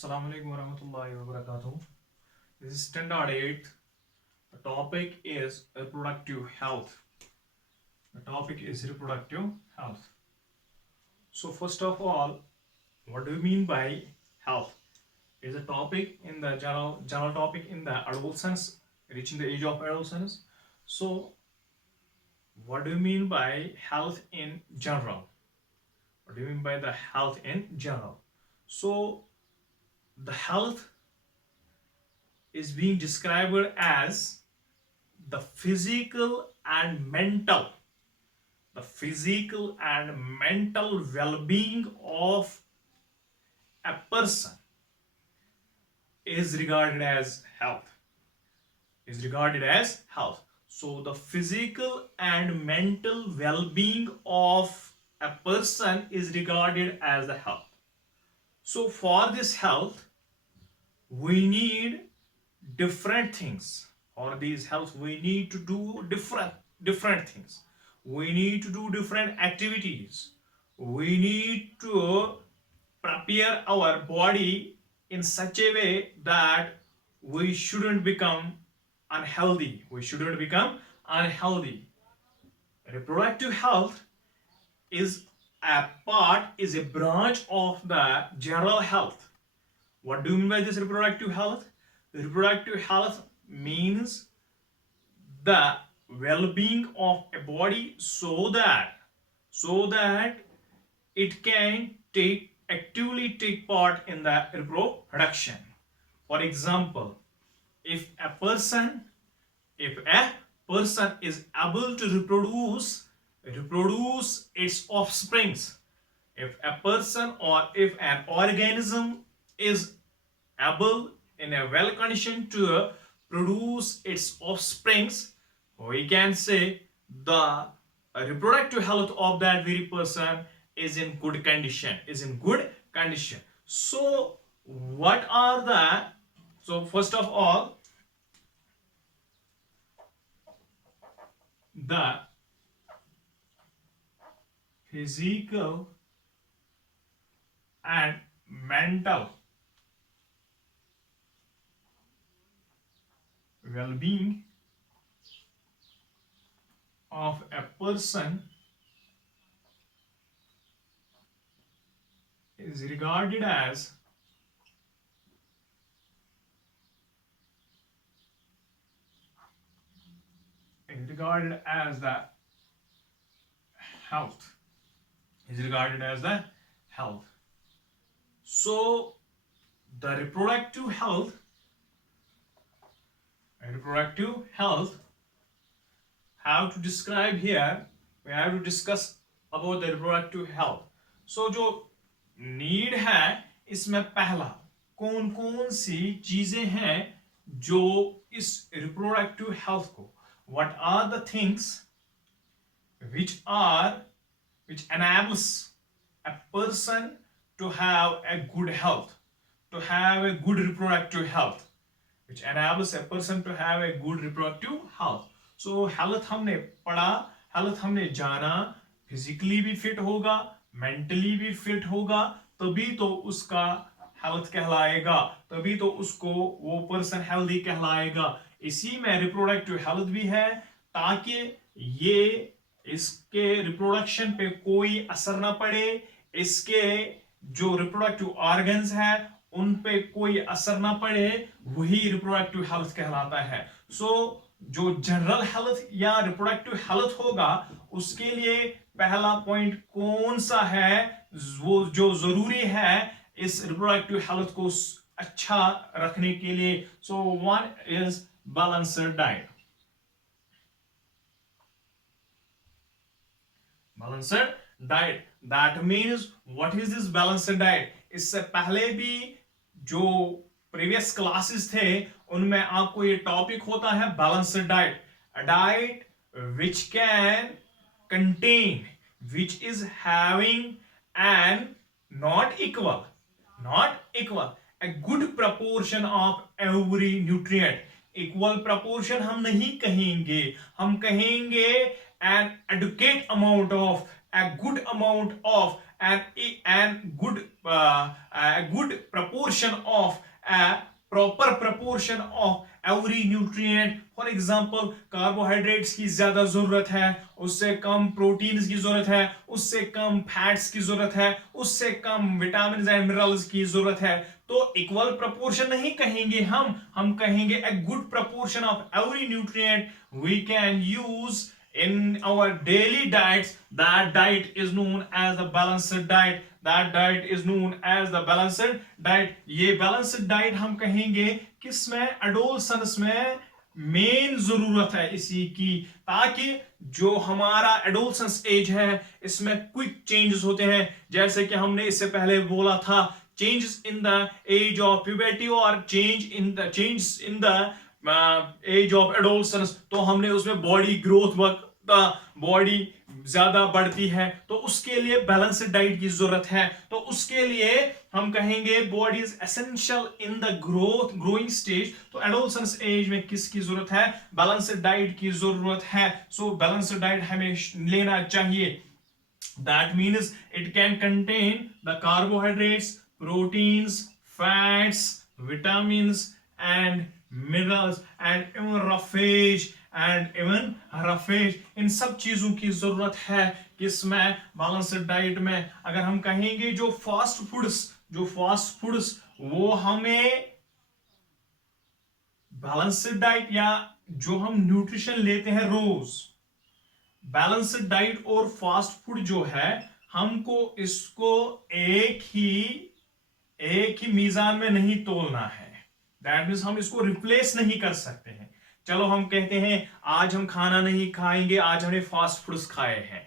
Assalamu alaikum warahmatullahi wabarakatuh. This is standard 8th. The topic is reproductive health. The topic is reproductive health. So first of all, what do you mean by health? It is a topic in the general topic in the adolescence, reaching the age of adolescence. So what do you mean by health in general? What do you mean by the health in general? So the health is being described as the physical and mental well-being of a person is regarded as health. So the physical and mental well-being of a person is regarded as the health. So for this health we need different things. For these health we need to do different things. We need to do different activities. We need to prepare our body in such a way that we shouldn't become unhealthy. Reproductive health is a branch of the general health. What do you mean by this reproductive health? Reproductive health means the well-being of a body so that it can actively take part in the reproduction. For example, if a person is able to reproduce its offsprings, if a person or if an organism is able in a well condition to produce its offsprings, we can say the reproductive health of that very person is in good condition. So first of all, the physical and mental well-being of a person is regarded as the health. So the reproductive health have to describe here. We have to discuss about the reproductive health. So जो need है इसमें पहला कौन कौन सी चीजें हैं जो इस रिप्रोडक्टिव हेल्थ को, what are the things which enables a person to have a good health, to have a good reproductive health, which enables a person to have a good reproductive health. So health हमने पढ़ा, health हमने जाना, physically भी fit होगा, mentally भी fit होगा, तभी तो उसका हेल्थ कहलाएगा, तभी तो उसको वो पर्सन हेल्दी कहलाएगा. इसी में रिप्रोडक्टिव हेल्थ भी है ताकि ये इसके रिप्रोडक्शन पे कोई असर ना पड़े, इसके जो रिप्रोडक्टिव ऑर्गन्स है उन पे कोई असर ना पड़े, वही रिप्रोडक्टिव हेल्थ कहलाता है. सो जो जनरल हेल्थ या रिप्रोडक्टिव हेल्थ होगा उसके लिए पहला पॉइंट कौन सा है वो जो जरूरी है इस रिप्रोडक्टिव हेल्थ को अच्छा रखने के लिए. So one is balanced diet. That means what is this balanced diet. इससे पहले भी जो प्रीवियस क्लासेस थे उनमें आपको ये टॉपिक होता है balanced diet. A diet which can contain, which is having an not equal a good proportion of every nutrient. Equal proportion हम नहीं कहेंगे, हम कहेंगे an adequate amount of, a good amount of, and good a good proportion of a proper proportion of every nutrient. For example carbohydrates की ज्यादा जरूरत है, उससे कम प्रोटीन्स की जरूरत है, उससे कम फैट्स की जरूरत है, उससे कम विटामिन एंड मिनरल्स की जरूरत है. तो इक्वल प्रपोर्शन नहीं कहेंगे हम कहेंगे a good proportion of every nutrient we can use in our daily diets. That diet is known as the balanced diet. That diet is known as the balanced diet. ये balanced diet हम कहेंगे किसमें, adolescence में main जरूरत है इसी की, ताकि जो हमारा एडोलसेंस एज है इसमें क्विक चेंजेस होते हैं. जैसे कि हमने इससे पहले बोला था, changes in the age of puberty or changes in the age of adolescence. तो हमने उसमें बॉडी ग्रोथ बॉडी ज्यादा बढ़ती है, तो उसके लिए बैलेंस्ड डाइट की जरूरत है. तो उसके लिए हम कहेंगे body is essential in the growing stage. तो एडोलसेंस एज में किसकी जरूरत है, बैलेंस्ड डाइट की जरूरत है. सो बैलेंस्ड डाइट हमें लेना चाहिए. That means it can contain the carbohydrates, proteins, fats, vitamins and minerals and even roughage. इन सब चीजों की जरूरत है किसमें, बैलेंस्ड डाइट में. अगर हम कहेंगे जो फास्ट फूड्स वो हमें बैलेंस्ड डाइट या जो हम न्यूट्रिशन लेते हैं रोज, बैलेंस्ड डाइट और फास्ट फूड जो है हमको इसको एक ही मीजान में नहीं तोलना है. दैट मीन्स हम इसको रिप्लेस नहीं कर सकते हैं. चलो हम कहते हैं आज हम खाना नहीं खाएंगे, आज हमने फास्ट फूड्स खाए हैं,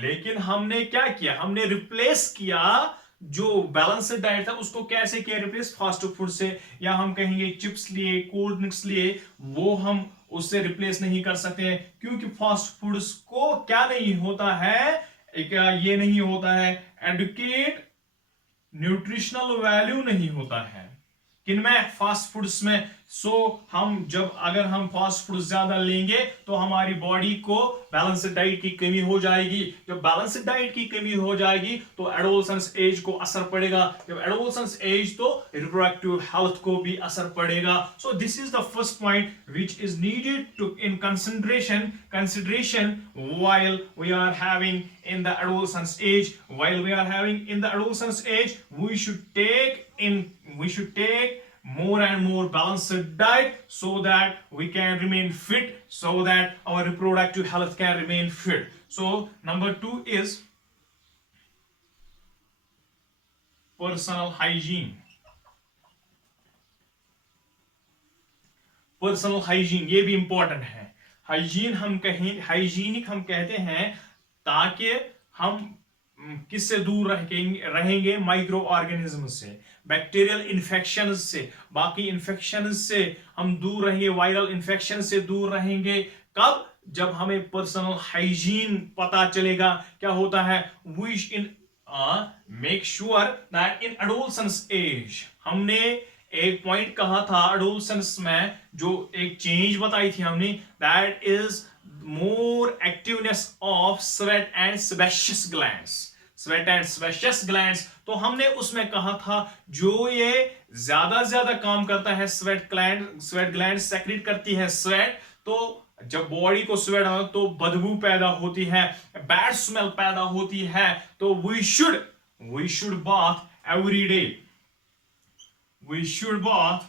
लेकिन हमने क्या किया, हमने रिप्लेस किया जो बैलेंस्ड डाइट था उसको. कैसे किया रिप्लेस, फास्ट फूड से. या हम कहेंगे चिप्स लिए, कोल्ड ड्रिंक्स लिए, वो हम उससे रिप्लेस नहीं कर सकते, क्योंकि फास्ट फूड्स को क्या नहीं होता है, ये नहीं होता है एडुकेट न्यूट्रिशनल वैल्यू नहीं होता है किनमें, फास्ट फूड्स में. सो अगर हम फास्ट फूड ज्यादा लेंगे तो हमारी बॉडी को बैलेंस्ड डाइट की कमी हो जाएगी. जब बैलेंस्ड डाइट की कमी हो जाएगी तो एडोलसेंस एज को असर पड़ेगा. जब एडोलसेंस एज तो रिप्रोडक्टिव हेल्थ को भी असर पड़ेगा. So this is the first point which is needed to in consideration while we are having in the adolescence age. While we are having in the adolescence age, we should take more and more balanced diet so that we can remain fit, so that our reproductive health can remain fit. So number 2 is personal hygiene. Personal hygiene ये भी important है. Hygienic हम कहते हैं ताकि हम किससे दूर रहेंगे, माइक्रो ऑर्गेनिज्म से, बैक्टीरियल इन्फेक्शन से, बाकी इन्फेक्शन से हम दूर रहेंगे, वायरल इन्फेक्शन से दूर रहेंगे. कब, जब हमें पर्सनल हाइजीन पता चलेगा. क्या होता है, we in make sure that in adolescence age, हमने एक पॉइंट कहा था एडोलसेंस में, जो एक चेंज बताई थी हमने, that is more activeness of sweat and sebaceous glands. तो हमने उसमें कहा था जो ये ज्यादा काम करता है, स्वेट ग्लैंड सेक्रेट करती है स्वेट. तो जब बॉडी को स्वेट हो तो बदबू पैदा होती है, बैड स्मेल पैदा होती है. तो we should bath every day. We should bath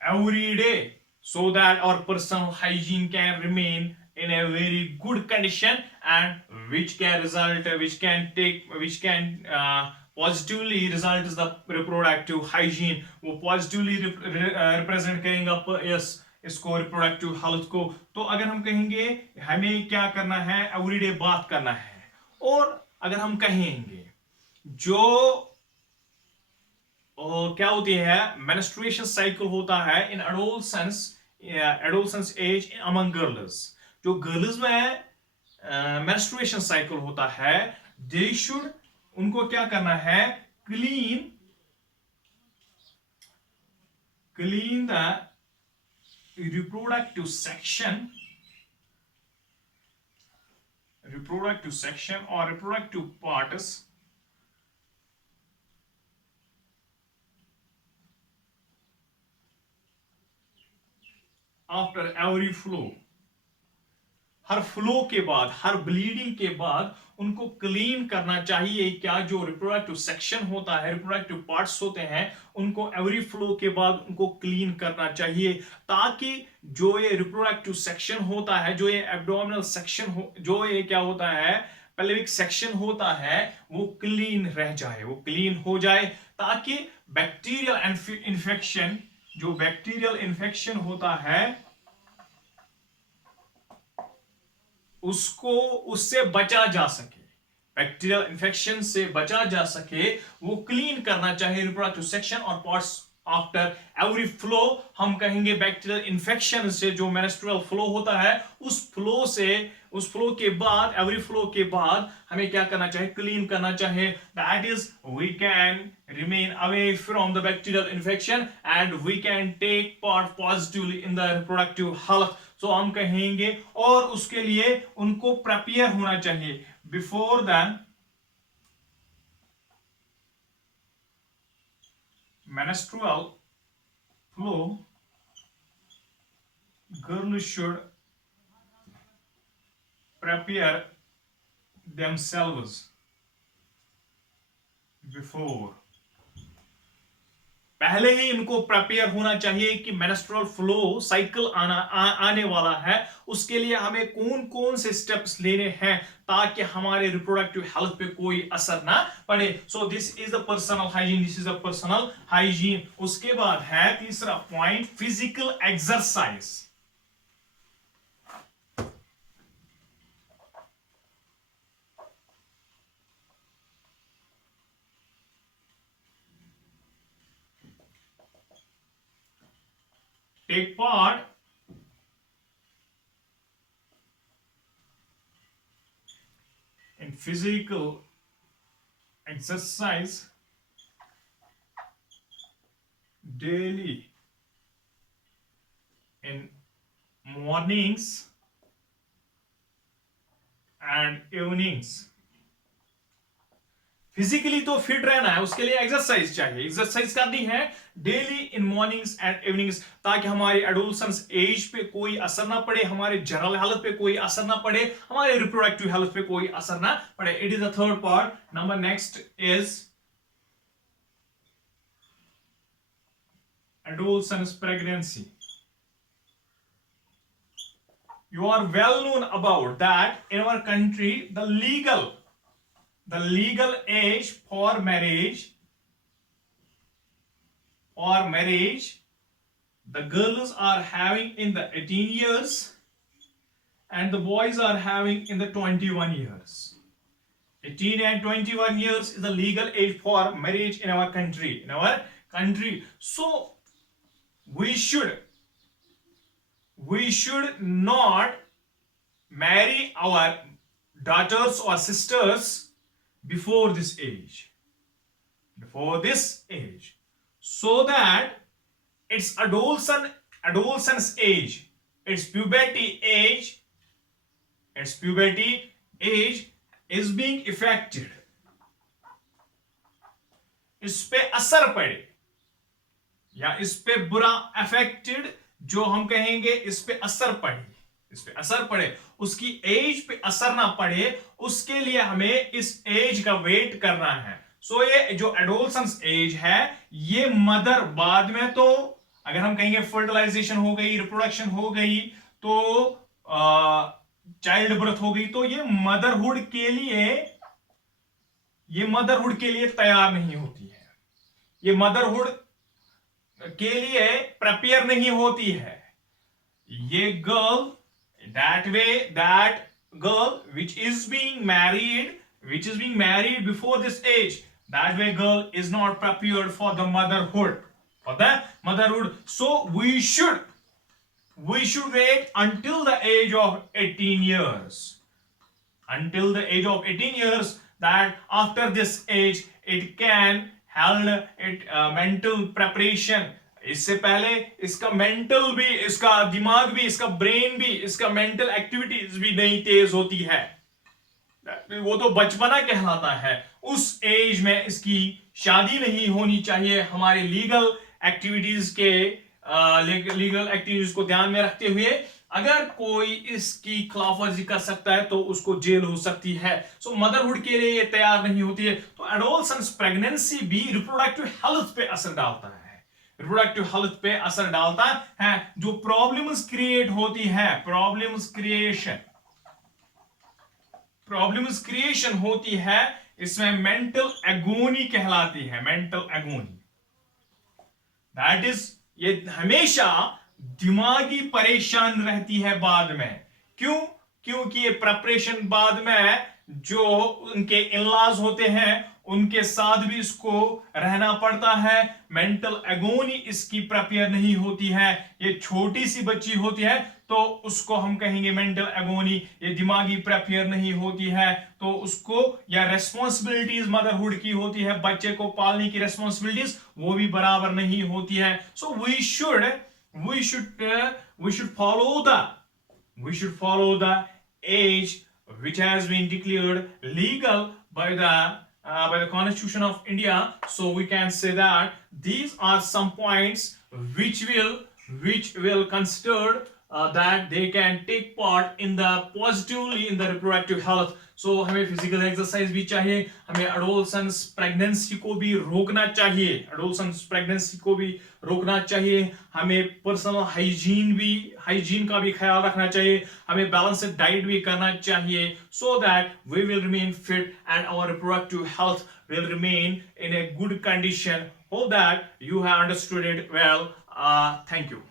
every day so that our personal hygiene can remain in a very good condition, and which can positively result is the reproductive hygiene. वो positively represent करेंगे yes इसको, reproductive health को. तो अगर हम कहेंगे हमें क्या करना है, एवरीडे बात करना है. और अगर हम कहेंगे जो क्या होती है, मेंस्ट्रुएशन साइकिल होता है इन एडोलसेंस एज अमंग गर्ल्स. जो गर्ल्स में मेंस्ट्रुएशन साइकिल होता है, दे शुड, उनको क्या करना है, clean the reproductive section reproductive section or reproductive parts after every flow, her flow के बाद, हर ब्लीडिंग के बाद उनको क्लीन करना चाहिए। क्या जो रिप्रोडक्टिव सेक्शन होता है, रिप्रोडक्टिव पार्ट्स होते हैं, उनको एवरी फ्लो के बाद उनको क्लीन करना चाहिए, ताकि जो ये रिप्रोडक्टिव सेक्शन होता है, जो ये एब्डोमिनल सेक्शन हो, जो ये क्या होता है पेल्विक सेक्शन होता है, वो क्लीन रह जाए, वो क्लीन हो जाए, ताकि बैक्टीरियल इन्फेक्शन, जो बैक्टीरियल इन्फेक्शन होता है उसको, उससे बचा जा सके, बैक्टीरियल इन्फेक्शन से बचा जा सके, वो क्लीन करना चाहिए रिप्रोडक्टिव सेक्शन और पार्ट्स आफ्टर एवरी फ्लो। हम कहेंगे बैक्टीरियल इन्फेक्शन से जो मेंस्ट्रुअल फ्लो होता है, उस फ्लो से, उस फ्लो के बाद, एवरी फ्लो के बाद हमें क्या करना चाहिए, क्लीन करना चाहिए। That is we can remain away from the bacterial infection and we can take part positively in the reproductive health. So हम कहेंगे, और उसके लिए उनको प्रिपेयर होना चाहिए before the menstrual flow. Girls should prepare themselves before, पहले ही इनको प्रिपेयर होना चाहिए कि मेंस्ट्रुअल फ्लो साइकिल आने वाला है, उसके लिए हमें कौन कौन से स्टेप्स लेने हैं ताकि हमारे रिप्रोडक्टिव हेल्थ पे कोई असर ना पड़े। सो this is the personal hygiene, this is the personal hygiene. उसके बाद है तीसरा point, physical exercise. Take part in physical exercise daily in mornings and evenings. Physically तो फिट रहना है, उसके लिए एक्सरसाइज चाहिए, एक्सरसाइज करनी है daily in mornings and evenings, ताकि हमारी एडोलसेंस एज पे कोई असर ना पड़े, हमारे जनरल हेल्थ पे कोई असर ना पड़े, हमारे रिप्रोडक्टिव हेल्थ पे कोई असर ना पड़े। It is the third part. Number next is adolescence pregnancy. You are well known about that in our country the legal age for marriage, the girls are having in the 18 years and the boys are having in the 21 years. 18 and 21 years is the legal age for marriage in our country. So we should not marry our daughters or sisters before this age, so that its adolescence age, its puberty age is being affected, इस पे असर पड़े, या इस पे बुरा affected, जो हम कहेंगे इस पे असर पड़े, उसकी एज पे असर ना पड़े, उसके लिए हमें इस एज का वेट करना है। सो ये जो एडोलसेंस एज है, ये मदर बाद में, तो अगर हम कहेंगे फर्टिलाइजेशन हो गई, रिप्रोडक्शन हो गई, तो चाइल्ड बर्थ हो गई, तो ये मदरहुड के लिए तैयार नहीं होती है, ये मदरहुड के लिए प्रिपेयर नहीं होती है। ये girl, that girl which is being married before this age, that way girl is not prepared for the motherhood. So we should wait until the age of 18 years, that after this age it can held it mental preparation. इससे पहले इसका mental भी, इसका दिमाग भी, इसका brain भी, इसका मेंटल एक्टिविटीज भी नहीं तेज होती है। वो तो बचपना कहलाता है। उस एज में इसकी शादी नहीं होनी चाहिए। हमारे लीगल एक्टिविटीज को ध्यान में रखते हुए अगर कोई इसकी खिलाफवर्जी कर सकता है तो उसको जेल हो सकती है। सो मदरहुड के लिए ये तैयार नहीं होती है। तो एडोलसेंस प्रेगनेंसी भी रिप्रोडक्टिव हेल्थ पे असर डालता है, रिप्रोडक्टिव हेल्थ पे असर डालता है। जो प्रॉब्लम्स क्रिएट होती है, प्रॉब्लम्स क्रिएशन होती है, इसमें मेंटल एगोनी कहलाती है। मेंटल एगोनी दैट इज, ये हमेशा दिमागी परेशान रहती है बाद में। क्यों? क्योंकि ये प्रेपरेशन बाद में जो उनके इनलॉज होते हैं उनके साथ भी इसको रहना पड़ता है। मेंटल एगोनी इसकी प्रिपेयर नहीं होती है। ये छोटी सी बच्ची होती है तो उसको हम कहेंगे मेंटल एगोनी। ये दिमागी प्रिपेयर नहीं होती है तो उसको, या रेस्पॉन्सिबिलिटीज मदरहुड की होती है, बच्चे को पालने की रेस्पॉन्सिबिलिटीज वो भी बराबर नहीं होती है। So we should follow the age which has been declared legal by the Constitution of India. So we can say that these are some points which will consider that they can take part in the positively in the reproductive health. So हमें physical exercise भी चाहिए, हमें adolescence pregnancy को भी रोकना चाहिए, हमें personal hygiene का भी ख्याल रखना चाहिए, हमें बैलेंस्ड डाइट भी करना चाहिए, so that we will remain fit and our reproductive health will remain in a good condition. Hope that you have understood it well. Thank you.